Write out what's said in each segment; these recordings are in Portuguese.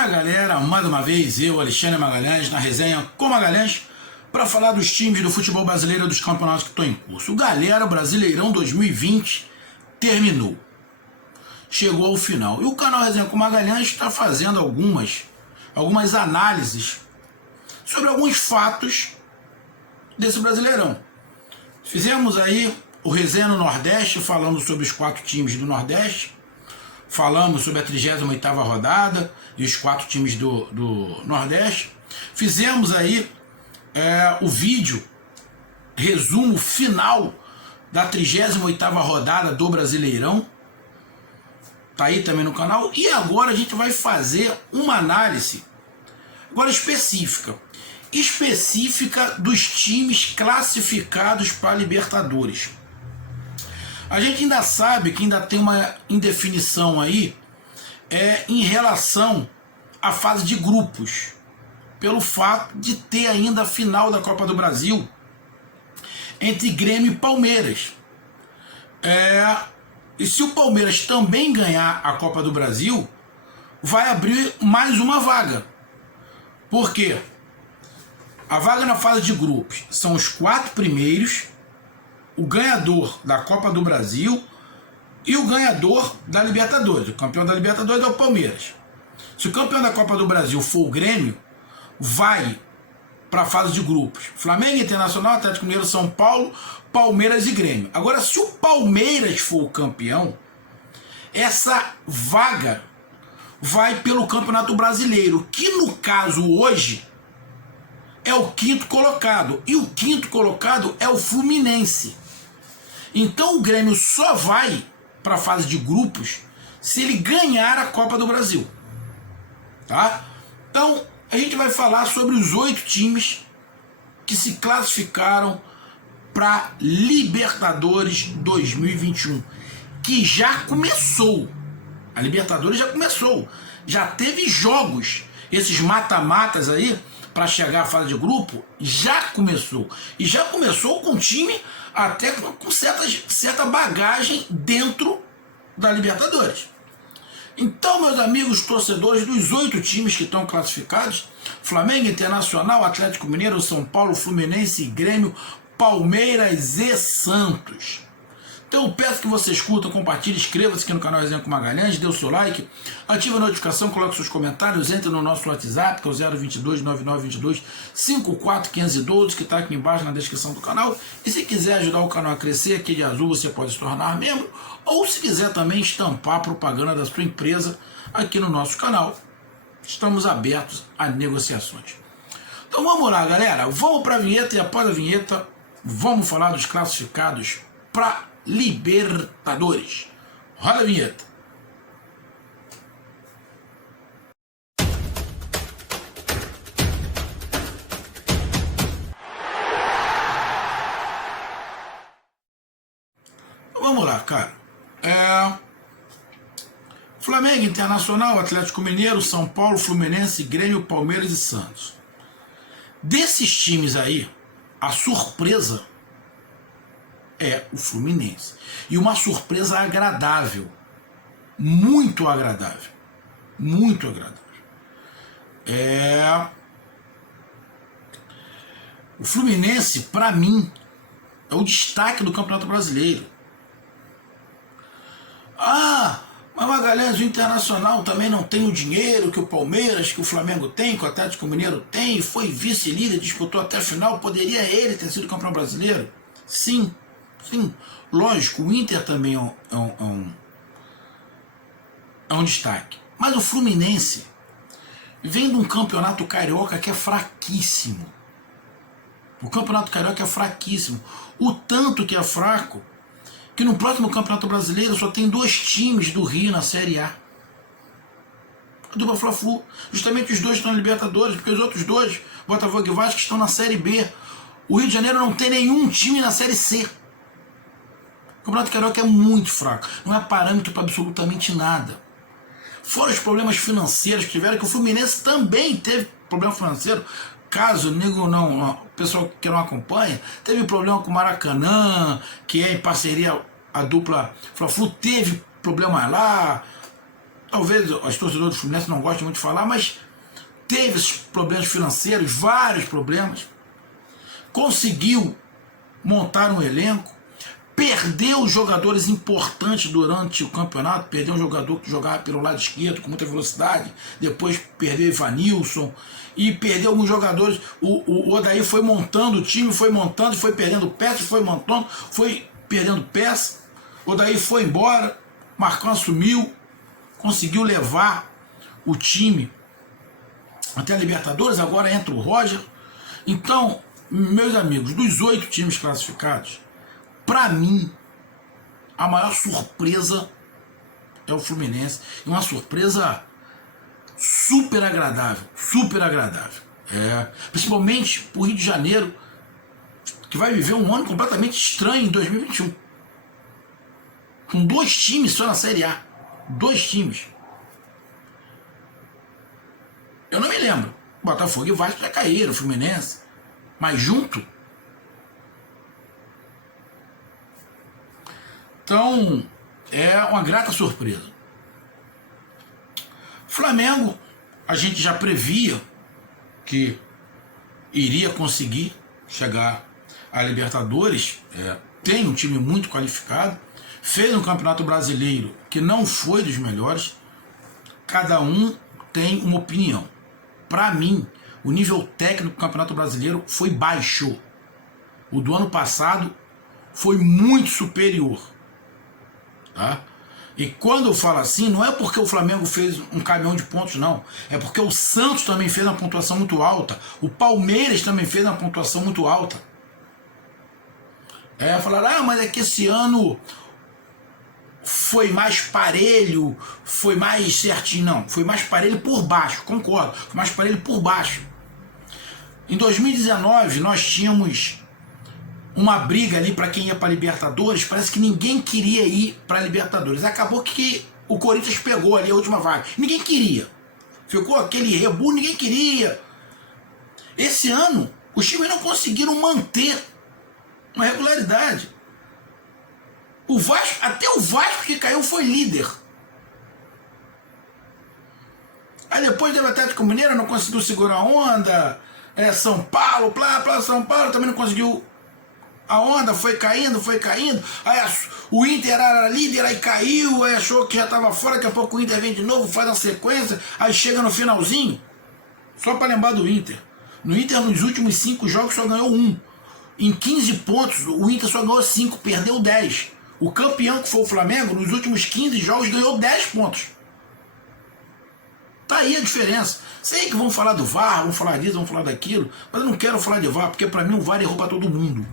Fala galera, mais uma vez eu, Alexandre Magalhães, na resenha com Magalhães, para falar dos times do futebol brasileiro e dos campeonatos que estão em curso. Galera, o Brasileirão 2020 terminou, chegou ao final. E o canal Resenha com Magalhães está fazendo algumas análises sobre alguns fatos desse Brasileirão. Fizemos aí o Resenha no Nordeste, falando sobre os 4 times do Nordeste. Falamos sobre a 38ª rodada e os 4 times do Nordeste. Fizemos aí o vídeo, resumo final da 38ª rodada do Brasileirão. Tá aí também no canal. E agora a gente vai fazer uma análise agora específica dos times classificados para a Libertadores. A gente ainda sabe que ainda tem uma indefinição aí em relação à fase de grupos, pelo fato de ter ainda a final da Copa do Brasil entre Grêmio e Palmeiras. E se o Palmeiras também ganhar a Copa do Brasil, vai abrir mais uma vaga. Por quê? A vaga na fase de grupos são os 4 primeiros, o ganhador da Copa do Brasil e o ganhador da Libertadores. O campeão da Libertadores é o Palmeiras. Se o campeão da Copa do Brasil for o Grêmio, vai para a fase de grupos. Flamengo, Internacional, Atlético Mineiro, São Paulo, Palmeiras e Grêmio. Agora, se o Palmeiras for o campeão, essa vaga vai pelo Campeonato Brasileiro, que no caso hoje é o 5º colocado. E o 5º colocado é o Fluminense. Então o Grêmio só vai para a fase de grupos se ele ganhar a Copa do Brasil. Tá? Então a gente vai falar sobre os 8 times que se classificaram para Libertadores 2021, que já começou. A Libertadores já começou. Já teve jogos. Esses mata-matas aí para chegar à fase de grupo já começou. E já começou com um time até com certa bagagem dentro da Libertadores. Então, meus amigos torcedores dos 8 times que estão classificados, Flamengo, Internacional, Atlético Mineiro, São Paulo, Fluminense, Grêmio, Palmeiras e Santos. Então eu peço que você escuta, compartilhe, inscreva-se aqui no canal Resenha com Magalhães, dê o seu like, ative a notificação, coloque seus comentários, entre no nosso WhatsApp, que é o 022 9922 541512, que está aqui embaixo na descrição do canal. E se quiser ajudar o canal a crescer, aqui de azul você pode se tornar membro, ou se quiser também estampar a propaganda da sua empresa aqui no nosso canal, estamos abertos a negociações. Então vamos lá, galera, vamos para a vinheta e após a vinheta vamos falar dos classificados para Libertadores. Roda a vinheta. Vamos lá, cara. Flamengo, Internacional, Atlético Mineiro, São Paulo, Fluminense, Grêmio, Palmeiras e Santos. Desses times aí, a surpresa é o Fluminense. E uma surpresa agradável. Muito agradável. Muito agradável. O Fluminense, para mim, é o destaque do Campeonato Brasileiro. Mas Magalhães, o Internacional também não tem o dinheiro que o Palmeiras, que o Flamengo tem, que o Atlético Mineiro tem, foi vice-líder, disputou até a final, poderia ele ter sido campeão brasileiro? Sim. Sim, lógico, o Inter também é um destaque. Mas o Fluminense vem de um campeonato carioca que é fraquíssimo. O campeonato carioca é fraquíssimo. O tanto que é fraco, que no próximo campeonato brasileiro só tem 2 times do Rio na Série A. A dupla Fla-Flu. Justamente os 2 estão na Libertadores, porque os outros 2, Botafogo e Vasco, estão na Série B. O Rio de Janeiro não tem nenhum time na Série C. O Campeonato Carioca é muito fraco, não é parâmetro para absolutamente nada. Fora os problemas financeiros que tiveram, que o Fluminense também teve problema financeiro, caso o nego não, o pessoal que não acompanha, teve problema com o Maracanã, que é em parceria a dupla Fla-Flu, teve problema lá, talvez os torcedores do Fluminense não gostem muito de falar, mas teve esses problemas financeiros, vários problemas, conseguiu montar um elenco, perdeu jogadores importantes durante o campeonato, perdeu um jogador que jogava pelo lado esquerdo com muita velocidade, depois perdeu Ivanilson, e perdeu alguns jogadores. O Odair foi montando o time, foi montando, foi perdendo peças, foi montando, foi perdendo peças. O Odair foi embora, Marcão assumiu, conseguiu levar o time até a Libertadores, agora entra o Roger. Então, meus amigos, dos 8 times classificados, para mim, a maior surpresa é o Fluminense. E uma surpresa super agradável, super agradável. Principalmente o Rio de Janeiro, que vai viver um ano completamente estranho em 2021. Com 2 times só na Série A. 2 times. Eu não me lembro. Botafogo e Vasco já caíram, o Fluminense. Mas junto. Então, é uma grata surpresa. Flamengo, a gente já previa que iria conseguir chegar à Libertadores. Tem um time muito qualificado. Fez um Campeonato Brasileiro que não foi dos melhores. Cada um tem uma opinião. Para mim, o nível técnico do Campeonato Brasileiro foi baixo. O do ano passado foi muito superior. Tá? E quando eu falo assim, não é porque o Flamengo fez um caminhão de pontos, não. É porque o Santos também fez uma pontuação muito alta. O Palmeiras também fez uma pontuação muito alta. Falaram, mas é que esse ano foi mais parelho, foi mais certinho. Não, foi mais parelho por baixo, concordo. Foi mais parelho por baixo. Em 2019, nós tínhamos uma briga ali para quem ia para Libertadores. Parece que ninguém queria ir para Libertadores. Acabou que o Corinthians pegou ali a última vaga. Ninguém queria. Ficou aquele rebu, ninguém queria. Esse ano, os times não conseguiram manter uma regularidade. O Vasco, até o Vasco que caiu foi líder. Aí depois teve o Atlético Mineiro, não conseguiu segurar a onda. São Paulo, São Paulo também não conseguiu. A onda foi caindo. Aí o Inter era líder, aí caiu, aí achou que já estava fora, daqui a pouco o Inter vem de novo, faz a sequência, aí chega no finalzinho. Só para lembrar do Inter. No Inter, nos últimos 5 jogos, só ganhou 1. Em 15 pontos, o Inter só ganhou 5, perdeu 10. O campeão, que foi o Flamengo, nos últimos 15 jogos, ganhou 10 pontos. Tá aí a diferença. Sei que vão falar do VAR, vão falar disso, vão falar daquilo, mas eu não quero falar de VAR, porque para mim o VAR errou para todo mundo.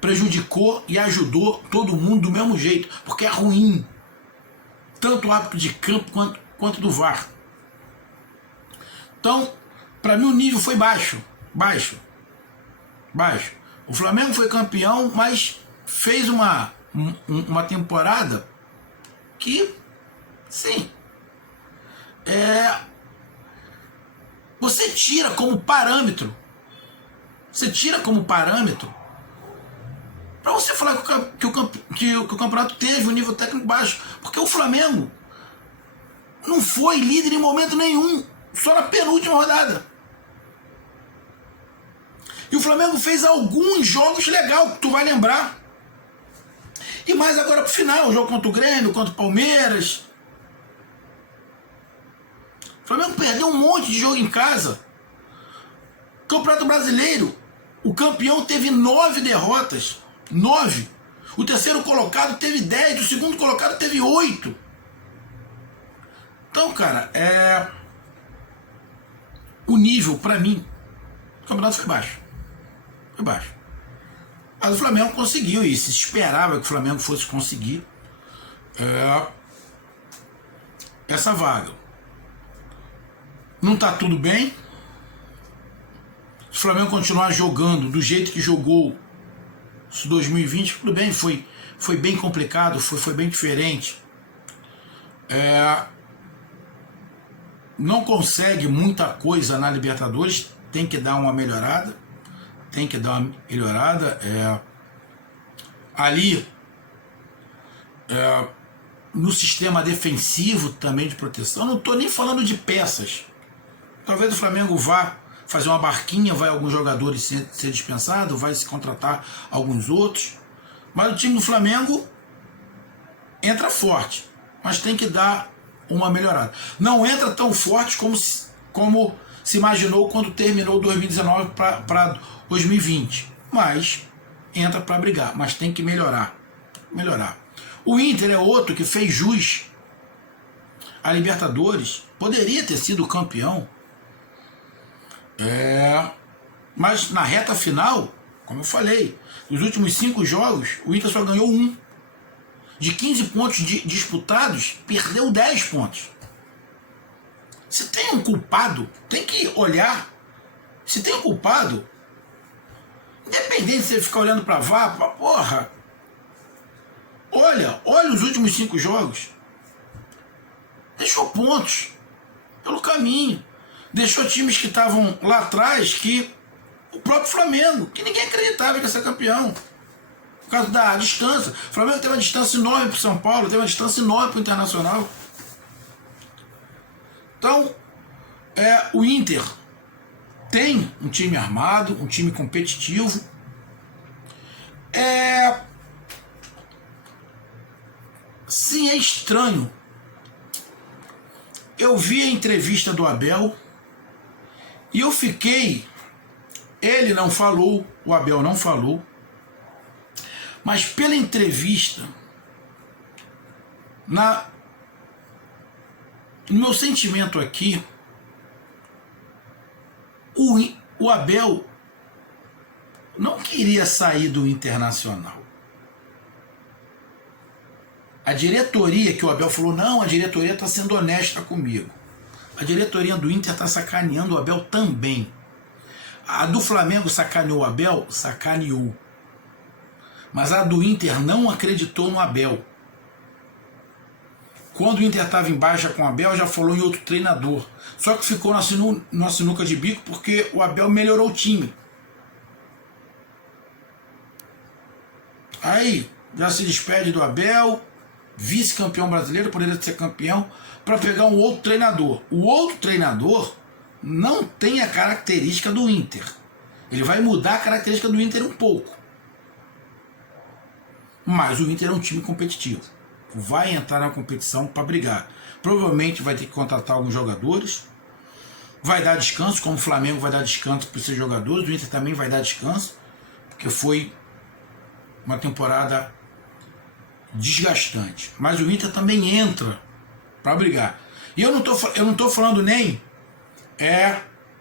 Prejudicou e ajudou todo mundo do mesmo jeito, porque é ruim. Tanto o árbitro de campo quanto do VAR. Então, para mim o nível foi baixo. O Flamengo foi campeão, mas fez uma temporada que, sim, você tira como parâmetro. Para você falar que o campeonato teve um nível técnico baixo. Porque o Flamengo não foi líder em momento nenhum. Só na penúltima rodada. E o Flamengo fez alguns jogos legais, que tu vai lembrar. E mais agora pro final, o jogo contra o Grêmio, contra o Palmeiras. O Flamengo perdeu um monte de jogo em casa. Campeonato Brasileiro, o campeão teve 9 derrotas. 9. O terceiro colocado teve 10. O segundo colocado teve 8. Então, cara, o nível, pra mim, do campeonato foi baixo. Mas o Flamengo conseguiu, e se esperava que o Flamengo fosse conseguir essa vaga. Não tá tudo bem. Se o Flamengo continuar jogando do jeito que jogou 2020, tudo bem, foi bem complicado, foi bem diferente. Não consegue muita coisa na Libertadores, tem que dar uma melhorada. Ali no sistema defensivo também de proteção. Não estou nem falando de peças. Talvez o Flamengo vá fazer uma barquinha, vai alguns jogadores ser dispensado, vai se contratar alguns outros. Mas o time do Flamengo entra forte, mas tem que dar uma melhorada. Não entra tão forte como se imaginou quando terminou 2019 para 2020. Mas entra para brigar, mas tem que melhorar. O Inter é outro que fez jus a Libertadores, poderia ter sido campeão. Mas na reta final, como eu falei, nos últimos 5 jogos, o Inter só ganhou 1. De 15 pontos disputados, perdeu 10 pontos. Se tem um culpado, tem que olhar. Se tem um culpado, independente de você ficar olhando para VAR, porra, olha os últimos 5 jogos. Deixou pontos pelo caminho. Deixou times que estavam lá atrás, que o próprio Flamengo, que ninguém acreditava que ia ser campeão. Por causa da distância. O Flamengo tem uma distância enorme para o São Paulo, tem uma distância enorme para o Internacional. Então, o Inter tem um time armado, um time competitivo. Sim, é estranho. Eu vi a entrevista do Abel e eu fiquei... Ele não falou, o Abel não falou, mas pela entrevista, no meu sentimento aqui, o Abel não queria sair do Internacional. A diretoria, que o Abel falou, não, a diretoria está sendo honesta comigo. A diretoria do Inter está sacaneando o Abel também. A do Flamengo sacaneou o Abel? Sacaneou. Mas a do Inter não acreditou no Abel. Quando o Inter estava em baixa com o Abel, já falou em outro treinador. Só que ficou na sinuca de bico porque o Abel melhorou o time. Aí, já se despede do Abel, vice-campeão brasileiro, poderia ser campeão, para pegar um outro treinador. O outro treinador não tem a característica do Inter. Ele vai mudar a característica do Inter um pouco. Mas o Inter é um time competitivo. Vai entrar na competição para brigar. Provavelmente vai ter que contratar alguns jogadores. Vai dar descanso, como o Flamengo vai dar descanso para esses jogadores. O Inter também vai dar descanso, porque foi uma temporada desgastante. Mas o Inter também entra para brigar. E eu não tô falando nem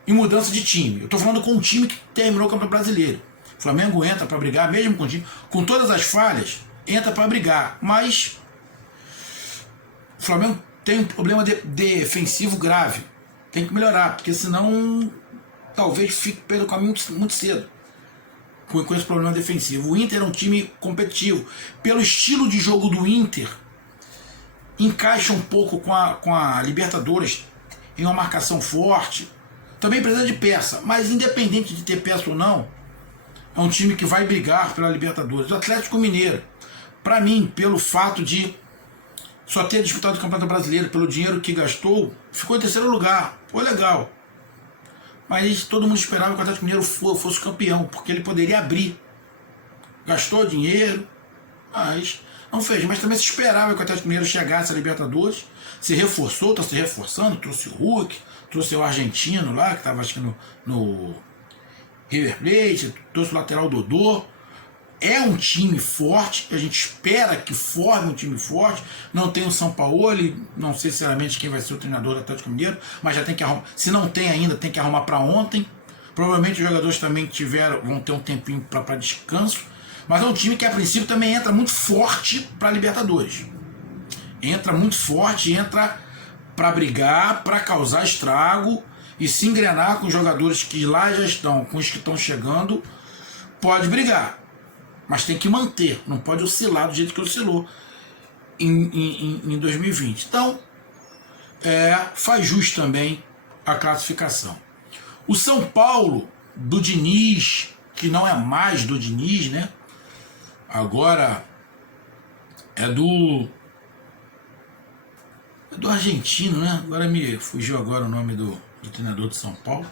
em mudança de time. Eu estou falando com um time que terminou o Campeonato Brasileiro. O Flamengo entra para brigar, mesmo com o time, com todas as falhas, entra para brigar. Mas o Flamengo tem um problema defensivo grave. Tem que melhorar, porque senão talvez fique pelo caminho muito cedo com esse problema defensivo. O Inter é um time competitivo. Pelo estilo de jogo do Inter, encaixa um pouco com a Libertadores, em uma marcação forte. Também precisa de peça, mas independente de ter peça ou não, é um time que vai brigar pela Libertadores. O Atlético Mineiro, para mim, pelo fato de só ter disputado o Campeonato Brasileiro, pelo dinheiro que gastou, ficou em 3º lugar. Foi legal. Mas todo mundo esperava que o Atlético Mineiro fosse campeão, porque ele poderia abrir. Gastou dinheiro, mas não fez. Mas também se esperava que o Atlético Mineiro chegasse à Libertadores. Se reforçou, está se reforçando, trouxe o Hulk, trouxe o argentino lá, que estava acho que no River Plate, trouxe o lateral Dodô. É um time forte, a gente espera que forme um time forte. Não tem o Sampaoli, não sei sinceramente quem vai ser o treinador do Atlético Mineiro, mas já tem que arrumar. Se não tem ainda, tem que arrumar para ontem. Provavelmente os jogadores também vão ter um tempinho para descanso. Mas é um time que a princípio também entra muito forte para a Libertadores. Entra muito forte, entra para brigar, para causar estrago e se engrenar com os jogadores que lá já estão, com os que estão chegando, pode brigar. Mas tem que manter, não pode oscilar do jeito que oscilou em 2020. Então, faz jus também a classificação. O São Paulo, do Diniz, que não é mais do Diniz, né? Agora é do do argentino, né? Agora me fugiu agora o nome do treinador de São Paulo.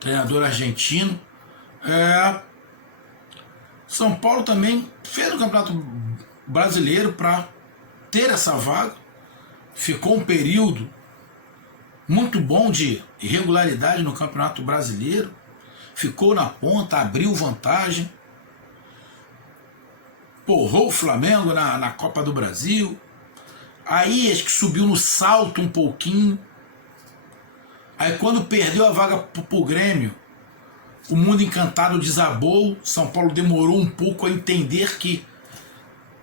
Treinador argentino. São Paulo também fez o Campeonato Brasileiro para ter essa vaga. Ficou um período muito bom de irregularidade no Campeonato Brasileiro. Ficou na ponta, abriu vantagem. Porrou o Flamengo na Copa do Brasil. Aí acho que subiu no salto um pouquinho. Aí quando perdeu a vaga pro Grêmio, o mundo encantado desabou. São Paulo demorou um pouco a entender que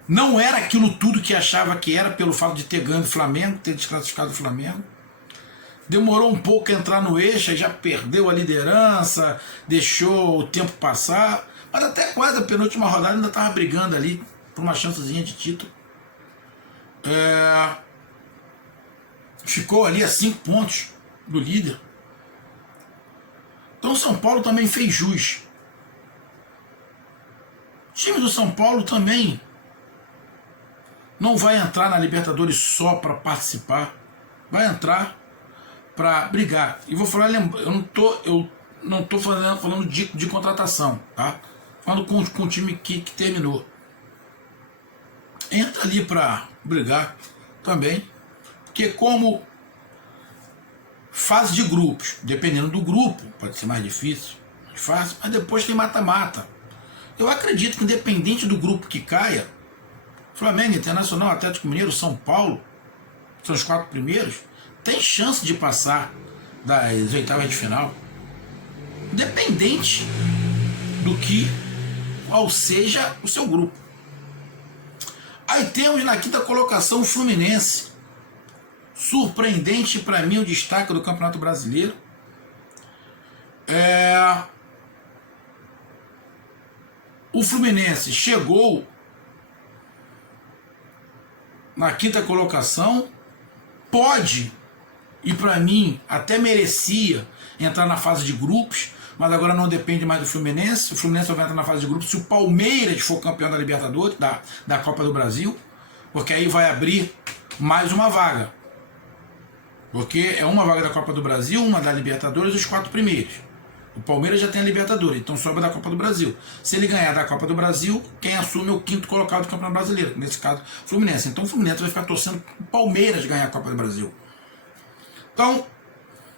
não era aquilo tudo que achava que era, pelo fato de ter ganho o Flamengo, ter desclassificado o Flamengo. Demorou um pouco a entrar no eixo, já perdeu a liderança, deixou o tempo passar, mas até quase a penúltima rodada ainda estava brigando ali por uma chancezinha de título. Ficou ali a 5 pontos do líder. Então o São Paulo também fez jus. O time do São Paulo também não vai entrar na Libertadores só para participar, vai entrar para brigar. E vou falar, eu não tô falando de contratação, tá? Falando com o time que terminou. Entra ali para brigar também, porque como fase de grupos, dependendo do grupo, pode ser mais difícil, mais fácil, mas depois tem mata-mata. Eu acredito que independente do grupo que caia, Flamengo, Internacional, Atlético Mineiro, São Paulo, são os 4 primeiros, tem chance de passar das oitavas de final, independente do qual seja o seu grupo. Aí temos na 5ª colocação o Fluminense. Surpreendente para mim o destaque do Campeonato Brasileiro. O Fluminense chegou na 5ª colocação, pode, e para mim até merecia entrar na fase de grupos, mas agora não depende mais do Fluminense. O Fluminense vai entrar na fase de grupos se o Palmeiras for campeão da Libertadores, da Copa do Brasil, porque aí vai abrir mais uma vaga. Porque é uma vaga da Copa do Brasil, uma da Libertadores, os 4 primeiros. O Palmeiras já tem a Libertadores, então sobra da Copa do Brasil. Se ele ganhar da Copa do Brasil, quem assume é o 5º colocado do Campeonato Brasileiro, nesse caso, o Fluminense. Então o Fluminense vai ficar torcendo o Palmeiras ganhar a Copa do Brasil. Então,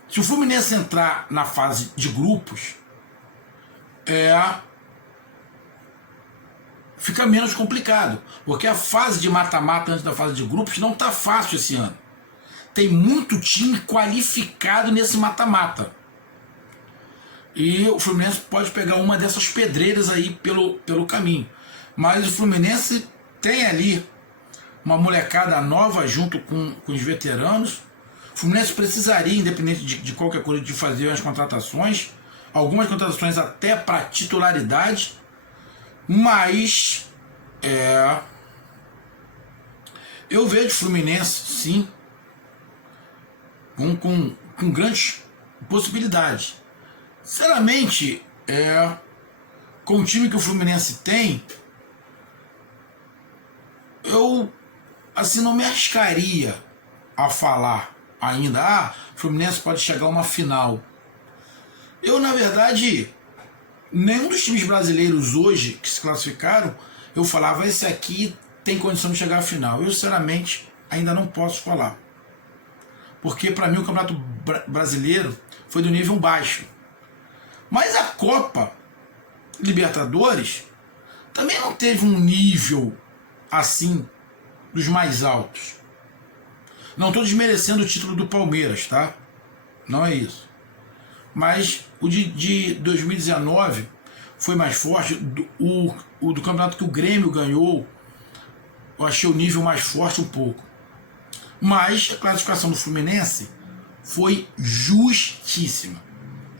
se o Fluminense entrar na fase de grupos, fica menos complicado, porque a fase de mata-mata antes da fase de grupos não está fácil esse ano. Tem muito time qualificado nesse mata-mata. E o Fluminense pode pegar uma dessas pedreiras aí pelo caminho. Mas o Fluminense tem ali uma molecada nova junto com os veteranos. O Fluminense precisaria, independente de qualquer coisa, de fazer as contratações. Algumas contratações até para titularidade. Mas eu vejo o Fluminense, sim, com grandes possibilidades. Sinceramente, com o time que o Fluminense tem, eu assim não me arriscaria a falar ainda, o Fluminense pode chegar a uma final. Eu, na verdade, nenhum dos times brasileiros hoje que se classificaram, eu falava, esse aqui tem condição de chegar à final. Eu, sinceramente, ainda não posso falar. Porque, para mim, o Campeonato Brasileiro foi do nível baixo. Mas a Copa Libertadores também não teve um nível assim dos mais altos. Não estou desmerecendo o título do Palmeiras, tá? Não é isso. Mas o de 2019 foi mais forte. O do campeonato que o Grêmio ganhou, eu achei o nível mais forte um pouco. Mas a classificação do Fluminense foi justíssima.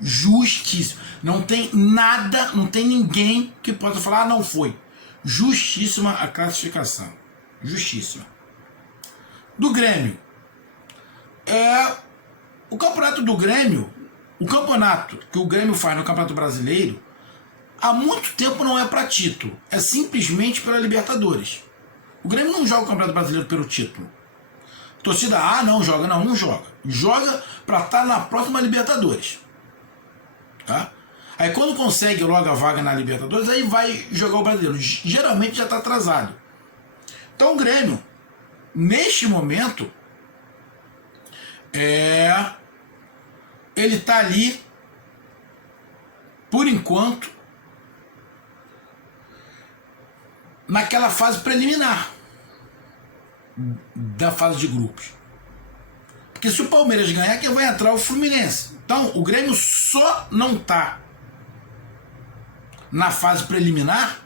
Justíssima. Não tem nada, não tem ninguém que possa falar, não foi. Justíssima a classificação. Justíssima. Do Grêmio. O campeonato do Grêmio, o campeonato que o Grêmio faz no Campeonato Brasileiro, há muito tempo não é para título. É simplesmente pela Libertadores. O Grêmio não joga o Campeonato Brasileiro pelo título. Torcida, não joga. Não, não joga. Joga para estar na próxima Libertadores. Tá? Aí quando consegue logo a vaga na Libertadores, aí vai jogar o Brasileiro. Geralmente já está atrasado. Então o Grêmio, neste momento, ele está ali, por enquanto, naquela fase preliminar da fase de grupos. Porque se o Palmeiras ganhar, quem vai entrar é o Fluminense. Então o Grêmio só não está na fase preliminar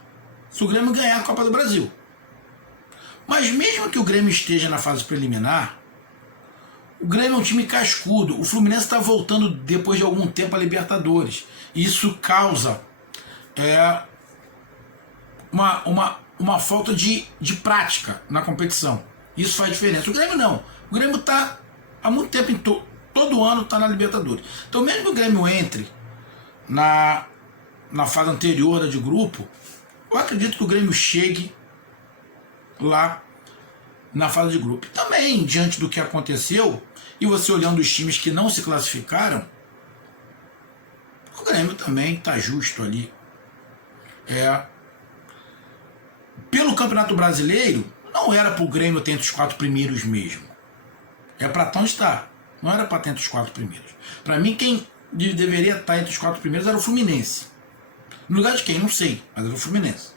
se o Grêmio ganhar a Copa do Brasil. Mas mesmo que o Grêmio esteja na fase preliminar, o Grêmio é um time cascudo. O Fluminense está voltando depois de algum tempo a Libertadores. E isso causa uma falta de prática na competição. Isso faz diferença. O Grêmio não. O Grêmio está há muito tempo, todo ano está na Libertadores. Então mesmo que o Grêmio entre na fase anterior da de grupo, eu acredito que o Grêmio chegue lá na fase de grupo. Também, diante do que aconteceu, e você olhando os times que não se classificaram, o Grêmio também está justo ali. Pelo Campeonato Brasileiro, não era para o Grêmio ter entre os 4 primeiros mesmo. É para estar onde está. Não era para ter entre os 4 primeiros. Para mim, quem deveria estar entre os 4 primeiros era o Fluminense. No lugar de quem? Não sei, mas era o Fluminense.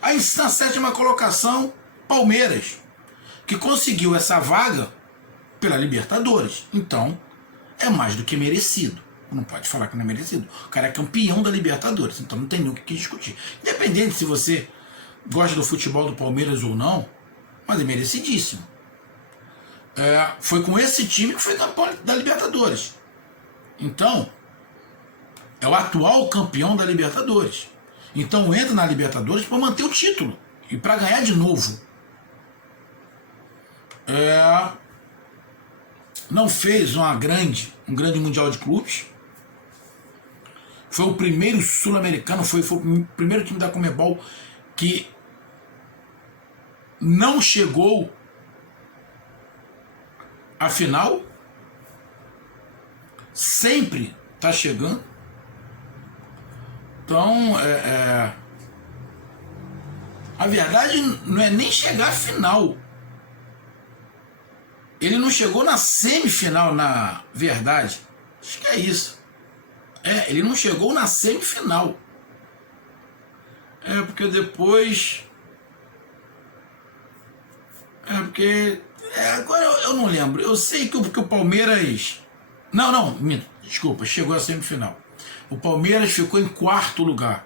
Aí, na 7ª colocação, Palmeiras, que conseguiu essa vaga pela Libertadores. Então, é mais do que merecido. Não pode falar que não é merecido. O cara é campeão da Libertadores, então não tem nem o que discutir. Independente se você gosta do futebol do Palmeiras ou não, mas é merecidíssimo. Foi com esse time que foi campeão da Libertadores. Então, é o atual campeão da Libertadores. Então entra na Libertadores para manter o título e para ganhar de novo. Não fez um grande Mundial de Clubes. Foi o primeiro sul-americano, foi o primeiro time da Conmebol que não chegou à final. Sempre está chegando. Então, a verdade não é nem chegar à final. Ele não chegou na semifinal, na verdade. Acho que é isso. Ele não chegou na semifinal. Porque depois... agora eu não lembro. Eu sei que o Palmeiras... Não, desculpa, chegou à semifinal. O Palmeiras ficou em 4º lugar.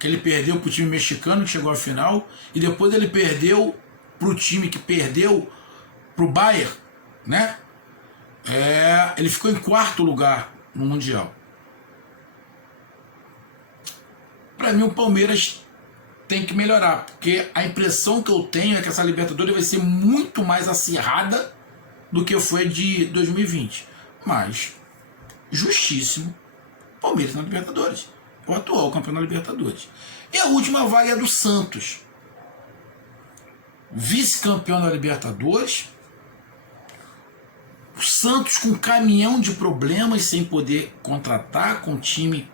Que ele perdeu para o time mexicano, que chegou à final. E depois ele perdeu para o time que perdeu para o Bayern, né? Ele ficou em 4º lugar no Mundial. Para mim, o Palmeiras tem que melhorar, porque a impressão que eu tenho é que essa Libertadores vai ser muito mais acirrada do que foi de 2020. Mas, justíssimo, Palmeiras na Libertadores. O atual campeão da Libertadores. E a última vaga é do Santos. Vice-campeão da Libertadores. O Santos com um caminhão de problemas sem poder contratar, com um time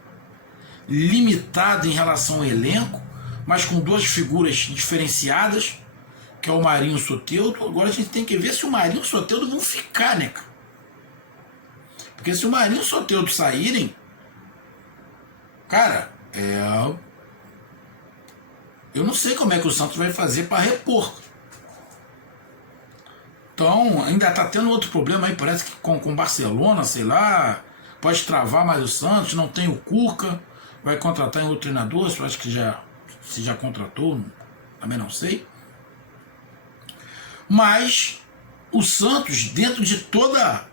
limitado em relação ao elenco, mas com 2 figuras diferenciadas, que é o Marinho e o Soteldo. Agora a gente tem que ver se o Marinho e o Soteldo vão ficar, né, cara? Porque se o Marinho e o Soteldo saírem, cara, eu não sei como é que o Santos vai fazer para repor. Então, ainda está tendo outro problema aí, parece que com o Barcelona, sei lá, pode travar mais o Santos, não tem o Cuca, vai contratar em outro treinador, eu acho que se já contratou, também não sei. Mas o Santos, dentro de toda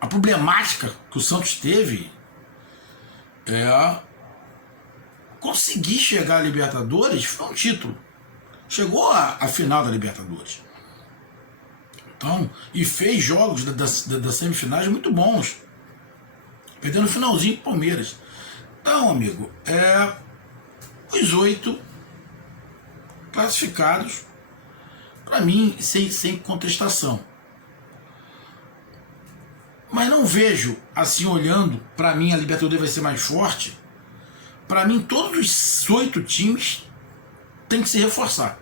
a problemática que o Santos teve, conseguir chegar à Libertadores foi um título. Chegou à final da Libertadores. Então, e fez jogos das semifinais muito bons. Perdendo no finalzinho pro Palmeiras. Então, amigo, os 8 classificados Para mim, sem contestação. Mas não vejo, assim, olhando, para mim a Libertadores vai ser mais forte. Para mim, todos os 8 times têm que se reforçar.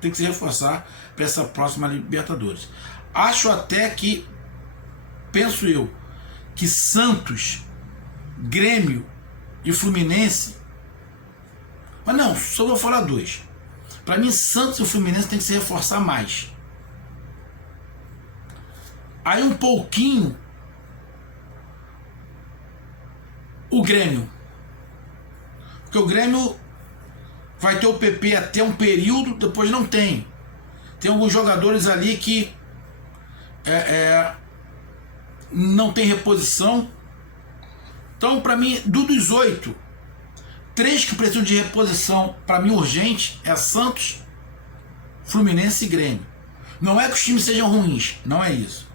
Tem que se reforçar para essa próxima Libertadores. Acho até que, penso eu, que Santos, Grêmio e Fluminense... Mas não, só vou falar 2. Para mim, Santos e o Fluminense tem que se reforçar mais. Aí um pouquinho o Grêmio. Porque o Grêmio vai ter o PP até um período, depois não tem. Tem alguns jogadores ali que não tem reposição. Então, para mim, dos 8, 3 que precisam de reposição, para mim, urgente, é Santos, Fluminense e Grêmio. Não é que os times sejam ruins, não é isso.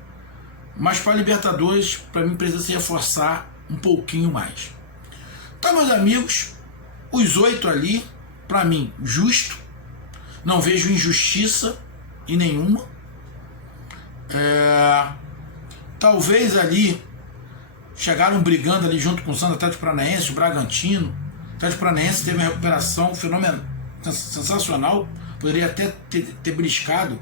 Mas para a Libertadores, para mim, precisa se reforçar um pouquinho mais. Então, meus amigos, os 8 ali, para mim, justo. Não vejo injustiça em nenhuma. Talvez ali chegaram brigando ali junto com o Santos, Atlético Paranaense, o Bragantino. O Atlético Paranaense teve uma recuperação fenomenal, sensacional. Poderia até ter beliscado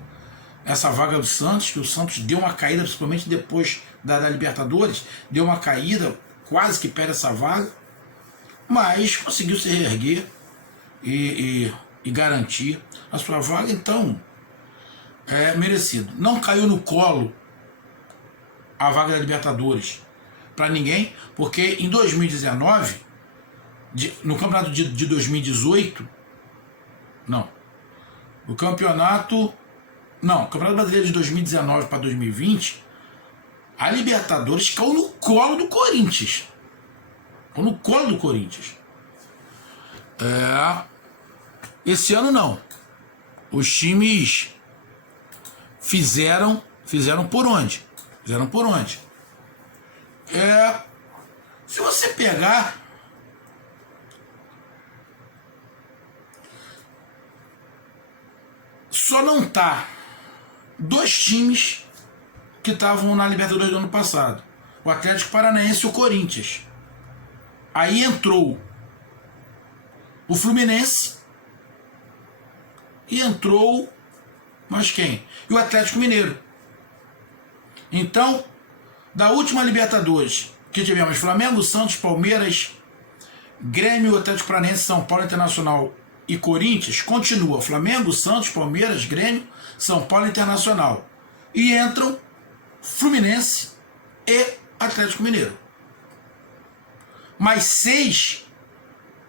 essa vaga do Santos, que o Santos deu uma caída, principalmente depois da Libertadores, deu uma caída, quase que perde essa vaga, mas conseguiu se reerguer e garantir a sua vaga. Então, é merecido. Não caiu no colo a vaga da Libertadores para ninguém, porque em 2019, no campeonato de 2018, o Campeonato Brasileiro de 2019 para 2020, a Libertadores caiu no colo do Corinthians. Esse ano não. Os times fizeram por onde? Se você pegar, só não tá 2 times que estavam na Libertadores do ano passado, o Atlético Paranaense e o Corinthians. Aí entrou o Fluminense e entrou mais quem? E o Atlético Mineiro. Então, da última Libertadores que tivemos Flamengo, Santos, Palmeiras, Grêmio, Atlético Paranaense, São Paulo, Internacional e Corinthians, continua Flamengo, Santos, Palmeiras, Grêmio, São Paulo, Internacional. E entram Fluminense e Atlético Mineiro. Mais 6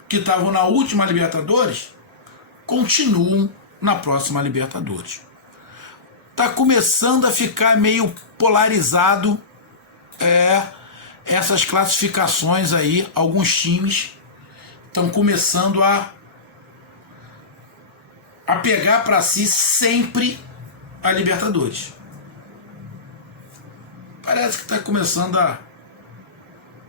que estavam na última Libertadores continuam na próxima Libertadores. Está começando a ficar meio polarizado essas classificações aí. Alguns times estão começando a pegar para si sempre a Libertadores. Parece que está começando a...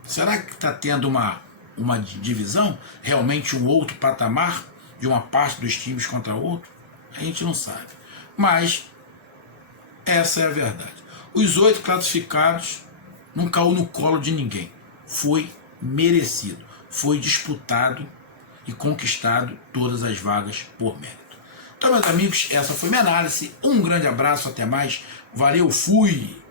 Será que está tendo uma divisão? Realmente um outro patamar de uma parte dos times contra outro? A gente não sabe. Mas essa é a verdade. Os 8 classificados não caiu no colo de ninguém. Foi merecido. Foi disputado e conquistado todas as vagas por mérito. Então, meus amigos, essa foi minha análise. Um grande abraço, até mais. Valeu, fui!